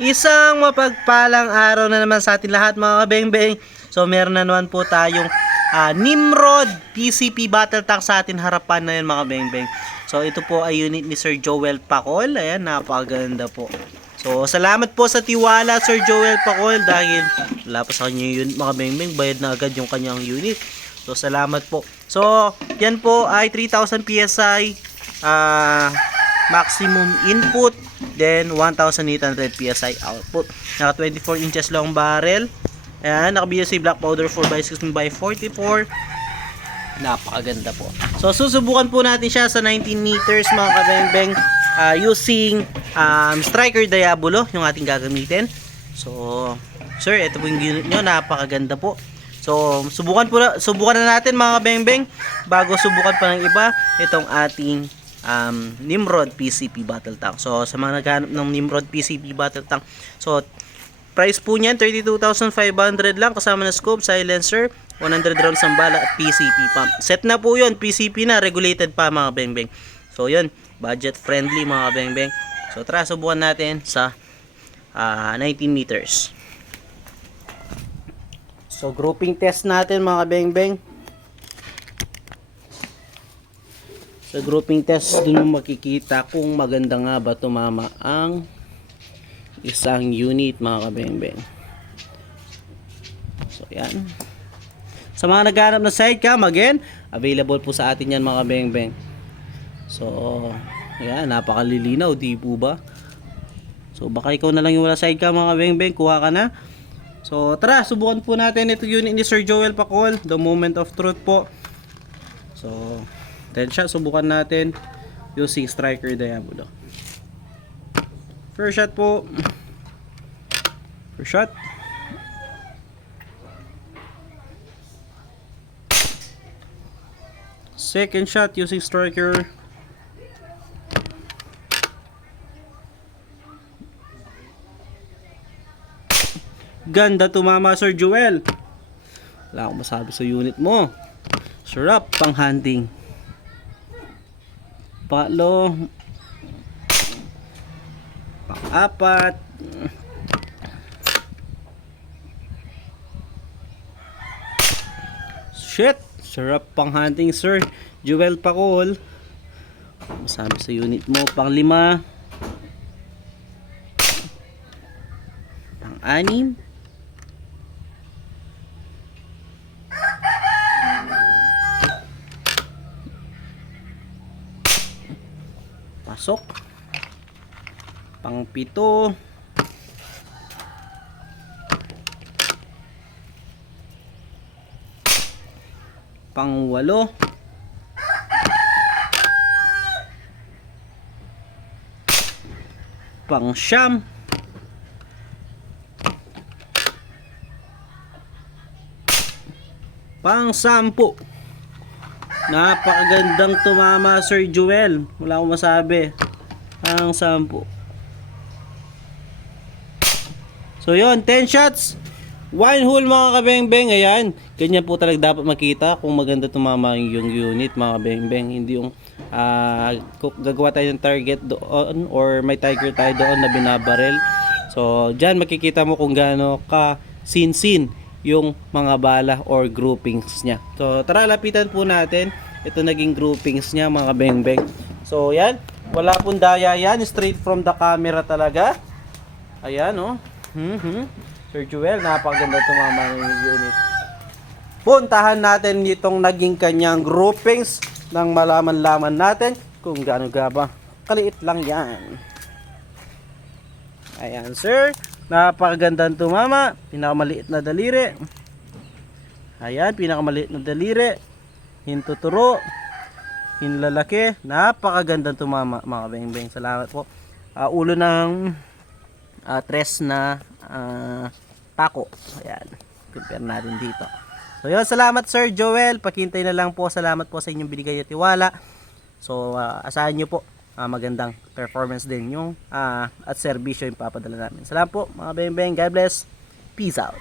Isang mapagpalang araw na naman sa atin lahat mga kabeng-beng. So meron na naman po tayong Nimrod PCP Battle Tank sa atin harapan na yan mga kabeng-beng. So ito po ay unit ni Sir Joel Pacol. Ayan, napakaganda po. So salamat po sa tiwala Sir Joel Pacol dahil wala pa sa kanya yung unit mga kabeng-beng. Bayad na agad yung kanyang unit. So salamat po. So yan po ay 3,000 PSI maximum input, then 1,800 PSI output. Naka 24 inches long barrel. Ayan, naka BSA black powder 4x16x44. Napakaganda po. So susubukan po natin siya sa 19 meters mga kabeng-beng using Striker Diabolo yung ating gagamitin. So sir, ito po yung unit nyo, napakaganda po. So subukan na natin mga kabeng-beng bago subukan pa ng iba itong ating Nimrod PCP Battle Tank. So sa mga naghahanap ng Nimrod PCP Battle Tank, so price po niyan 32,500 lang kasama na scope, silencer, 100 rounds ng bala at PCP pump. Set na po 'yon, PCP na, regulated pa mga beng-beng. So 'yun, budget friendly mga beng-beng. So tara subukan natin sa 19 meters. So grouping test natin mga beng-beng. Sa grouping test din mo makikita kung maganda nga ba tumama ang isang unit mga kabeng-beng. So yan. Sa mga naghahanap ng sidecam, again, available po sa atin yan mga kabeng-beng. So yan, napakalilinaw, di po ba? So baka ikaw na lang yung wala sidecam mga kabeng-beng, kuha ka na. So tara, subukan po natin ito unit ni Sir Joel Pacol, the moment of truth po. So 10 shot, subukan natin using Striker Diabolo. First shot po. First shot. Second shot using Striker. Ganda tumama Sir Joel. Wala akong masabi sa unit mo. Sarap pang hunting. Palo, pang-apat, shit, sarap pang hunting Sir Joel Pacol. Masabi sa unit mo, pang-5, pang-6, pasok, pang-7, pang-8, pang-9, pang-10. Napakagandang tumama Sir Joel. Wala akong masabi. Ang 10. So yun, 10 shots, 1 hole mga kabeng-beng. Ayan, ganyan po talaga dapat makita kung maganda tumama yung unit mga kabeng-beng. Hindi yung gagawa tayo ng target doon or may tiger tayo doon na binabarel. So dyan makikita mo kung gaano ka sin-sin yung mga bala or groupings niya. So tara, lapitan po natin. Ito naging groupings niya mga beng-beng. So yan, wala pong daya yan, straight from the camera talaga. Ayan oh. Sir Joel, napakaganda tumama ng unit. Puntahan natin itong naging kanyang groupings nang malaman-laman natin kung gaano ba kaliit lang yan. Ayan sir, napakagandang tumama. Pinakamaliit na daliri. Ayan, pinakamaliit na daliri. Hintuturo. Hinlalaki. Napakagandang tumama mga beng-beng. Salamat po. Ulo ng tres na pako. Ayan, compare natin dito. So yun, salamat Sir Joel. Pakintay na lang po. Salamat po sa inyong binigay at tiwala. So asahan nyo po magandang performance din yung at serbisyo yung papadala namin. Salamat po mga beng-beng. God bless. Peace out.